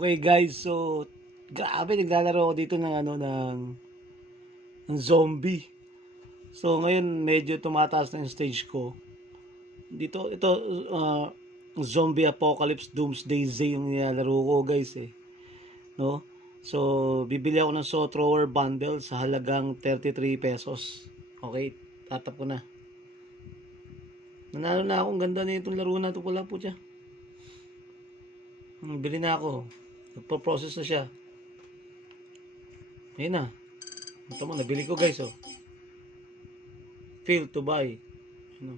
Okay guys, so grabe naglalaro ako dito ng ng zombie. So ngayon medyo tumataas na yung stage ko. Dito ito zombie apocalypse doomsday Z yung nilalaro ko guys no? So bibili ako ng saw thrower bundle sa halagang 33 pesos. Okay, tatap ko na. Nanalo na akong ganda na itong laro na ito pala po siya. Bili na ako. Nagpo-process na siya. Ayun na. Ito mo, nabili ko guys, oh. Fail to buy. Ano?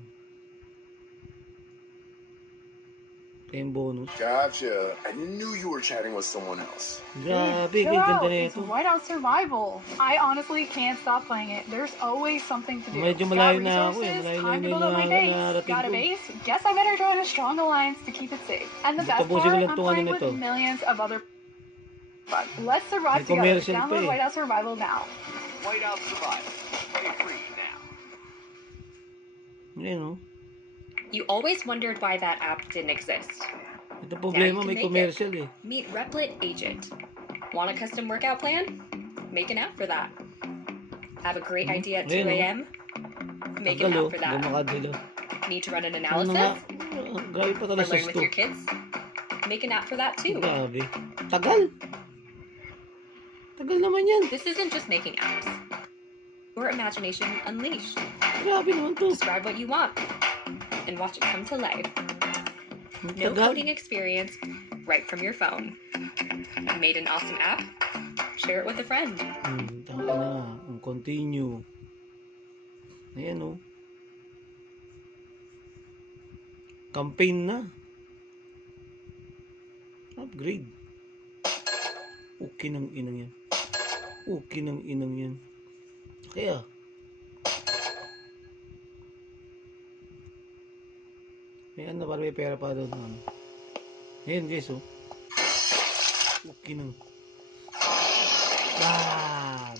Ito yung bonus. Gotcha. I knew you were chatting with someone else. Grabe, Chill ganda out. na It's ito. Whiteout Survival. I honestly can't stop playing it. There's always something to do. Medyo Got malayo na ako resources, Malayo time na to build up my yung base. narating Got a ko. base? Guess I better join a strong alliance to keep it safe. And the best Tapusin ko part, lang I'm tong playing nito. with millions of other. But let's survive May together. commercial pa Download Whiteout Survival now. Whiteout Survival. Play free now. Ayun, oh. You always wondered why that app didn't exist. Ito problema, Now you can may make commercial Meet Replit Agent. Want a custom workout plan? Make an app for that. Have a great idea at 2 Ayun, oh. a.m.? Make an Tagal, oh. app for that. Gumakadilo. Need to run an Ano nga? analysis? Grabe pa Or talaga learn sa with your kids? Make an app for that too. Grabe. Tagal. Tagal naman yan. This isn't just making apps. Your imagination unleashed. Grabe naman to. Describe what you want and watch it come to life. Ang No tagal. coding experience, right from your phone. Made an awesome app? Share it with a friend. Tama na. Ang continue. Ayan, oh. Campaign na. Upgrade. Okay ng inang yan. Okay ng inang yan. Kaya. Ayan na, parang may pera pa doon. Ayan guys, oh. Okay ng. Ah!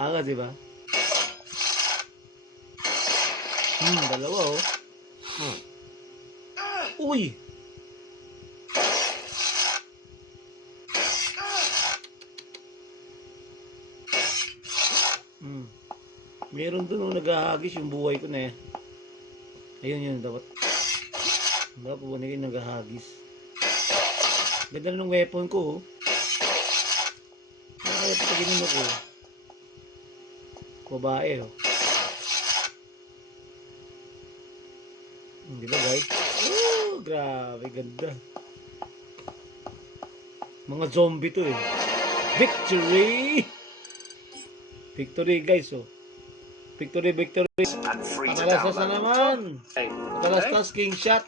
Aga, diba? Dalawa, oh. Uy! Meron doon nung naghahagis yung buhay ko na eh. Ayun yun, dapat. Dapat pupunin ko yung naghahagis. Ganda na ng weapon ko, oh. Kaya patagin mo ko. Babae, oh. Di ba, guys? Oh, grabe, ganda. Mga zombie to, eh. Victory! Victory, guys, oh. Victory, victory. I'm free to Matalastas na download. naman. Hey, Matalastas, king shot.